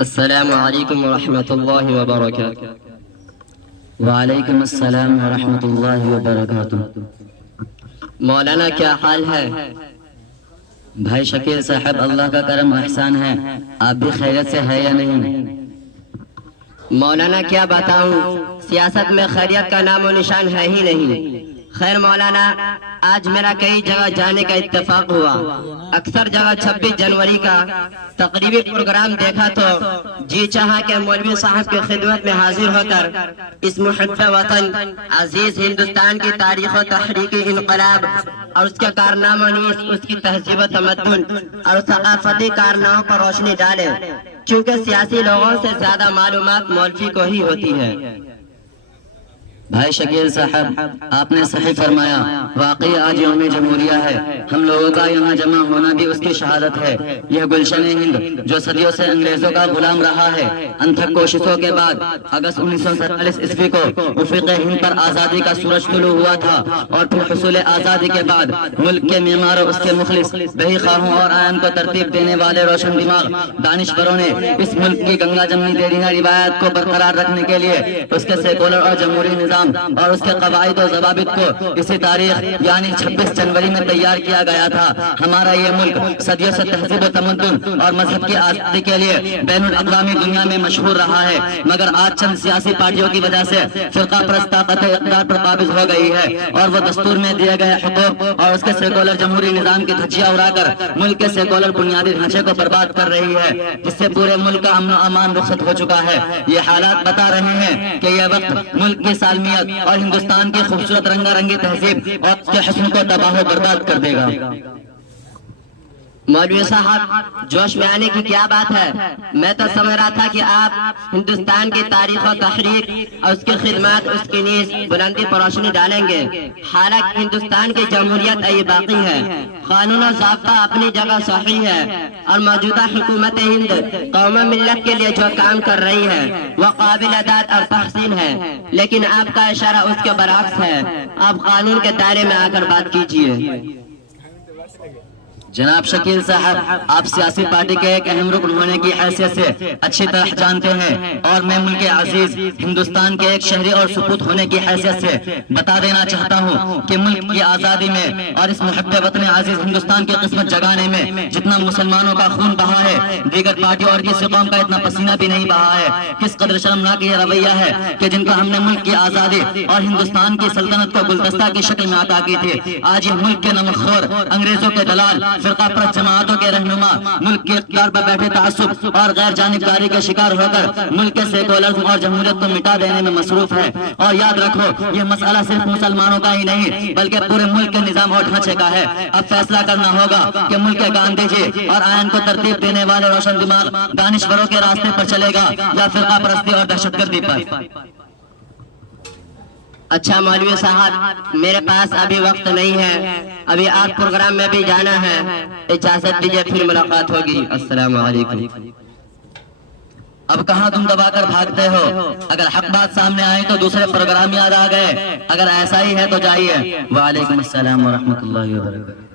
السلام علیکم ورحمۃ اللہ وبرکاتہ۔ وعلیکم السلام ورحمۃ اللہ وبرکاتہ۔ مولانا کیا حال ہے؟ بھائی شکیل صاحب، اللہ کا کرم احسان ہے، آپ بھی خیریت سے ہے یا نہیں؟ مولانا کیا بتاؤں، سیاست میں خیریت کا نام و نشان ہے ہی نہیں۔ خیر مولانا، آج میرا کئی جگہ جانے کا اتفاق ہوا۔ اکثر جگہ 26 جنوری کا تقریبی پروگرام دیکھا تو جی چاہا کہ مولوی صاحب کی خدمت میں حاضر ہو کر اس محب وطن عزیز ہندوستان کی تاریخ و تحریکی انقلاب اور اس کے کارناموں نیز اس کی تہذیب و تمدن اور ثقافتی کارناموں پر روشنی ڈالے، کیونکہ سیاسی لوگوں سے زیادہ معلومات مولوی کو ہی ہوتی ہے۔ بھائی شکیل صاحب، آپ نے صحیح فرمایا، واقعی آج یوم جمہوریہ ہے، ہم لوگوں کا یہاں جمع ہونا بھی اس کی شہادت ہے۔ یہ گلشن ہند جو صدیوں سے انگریزوں کا غلام رہا ہے، انتھک کوششوں کے بعد اگست 1947 عیسوی کو افق ہند پر آزادی کا سورج طلوع ہوا تھا، اور پھر حصول آزادی کے بعد ملک کے معمار اور اس کے مخلص بہی خواہوں اور آئین کو ترتیب دینے والے روشن دماغ دانشوروں نے اس ملک کی گنگا جمنی دیرینہ روایت کو برقرار رکھنے کے لیے اس کے سیکولر اور جمہوری نظام اور اس کے قواعد و ضوابط کو اسی تاریخ یعنی 26 جنوری میں تیار کیا گیا تھا۔ ہمارا یہ ملک صدیوں سے تہذیب و تمدن اور مذہب کی آزادی کے لیے بین الاقوامی دنیا میں مشہور رہا ہے، مگر آج چند سیاسی پارٹیوں کی وجہ سے فرقہ پرست طاقت اقتدار پر قابض ہو گئی ہے، اور وہ دستور میں دیے گئے حقوق اور اس کے سیکولر جمہوری نظام کی دھجیاں اڑا کر ملک کے سیکولر بنیادی ڈھانچے کو برباد کر رہی ہے، جس سے پورے ملک کا امن و امان رخصت ہو چکا ہے۔ یہ حالات بتا رہے ہیں کہ یہ وقت ملک کی سالمیت اور ہندوستان کی خوبصورت رنگا رنگی تہذیب اور اس کے حسن کو تباہ و برباد کر دے گا۔ مولوی صاحب، جوش میں آنے کی کیا بات ہے؟ میں تو سمجھ رہا تھا کہ آپ ہندوستان کی تاریخ و تحریک اور اس کی خدمات اس کی نیز بلندی پر روشنی ڈالیں گے۔ حالانکہ ہندوستان کی جمہوریت ابھی باقی ہے، قانون و ضابطہ اپنی جگہ صحیح ہے، اور موجودہ حکومت ہند قوم و ملت کے لیے جو کام کر رہی ہے وہ قابل اطاعت اور تحسین ہے، لیکن آپ کا اشارہ اس کے برعکس ہے۔ آپ قانون کے دائرے میں آ کر بات کیجیے۔ جناب شکیل صاحب، آپ سیاسی پارٹی کے ایک اہم رکن ہونے کی حیثیت سے اچھی طرح جانتے ہیں، اور میں ملک عزیز ہندوستان کے ایک شہری اور سپوت ہونے کی حیثیت سے بتا دینا چاہتا ہوں کہ ملک کی آزادی میں اور اس محب وطن عزیز ہندوستان کی قسمت جگانے میں جتنا مسلمانوں کا خون بہا ہے، دیگر پارٹیوں اور کسی قوم کا اتنا پسینہ بھی نہیں بہا ہے۔ کس قدر شرمناک یہ رویہ ہے کہ جن کا ہم نے ملک کی آزادی اور ہندوستان کی سلطنت کو گلدستہ کی شکل میں عطا کی تھی، آج یہ ملک کے نمخور انگریزوں کے دلال فرقہ پرست جماعتوں کے رہنما ملک کے اقتدار پر بیٹھے تعصب اور غیر جانبداری کے شکار ہو کر ملک کے سیکولرزم اور جمہوریت کو مٹا دینے میں مصروف ہے۔ اور یاد رکھو، یہ مسئلہ صرف مسلمانوں کا ہی نہیں بلکہ پورے ملک کے نظام اور ڈھانچے کا ہے۔ اب فیصلہ کرنا ہوگا کہ ملک کے گاندھی جی اور آئین کو ترتیب دینے والے روشن دماغ دانشوروں کے راستے پر چلے گا یا فرقہ پرستی اور دہشت گردی پر۔ اچھا مولوی صاحب، میرے پاس ابھی وقت نہیں ہے، ابھی آپ پروگرام میں بھی جانا ہے، اجازت دیجیے، پھر ملاقات ہوگی۔ السلام علیکم۔ اب کہاں تم دبا کر بھاگتے ہو؟ اگر حق بات سامنے آئی تو دوسرے پروگرام یاد آ گئے، اگر ایسا ہی ہے تو جائیے۔ وعلیکم السلام ورحمۃ اللہ وبرکاتہ۔